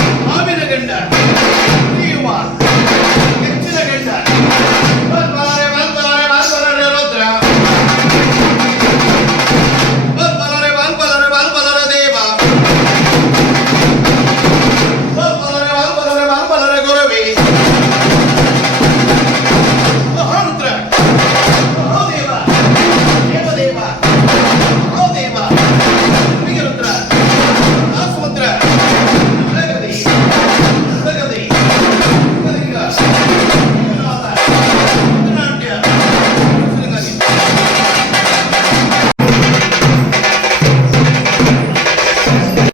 Oh!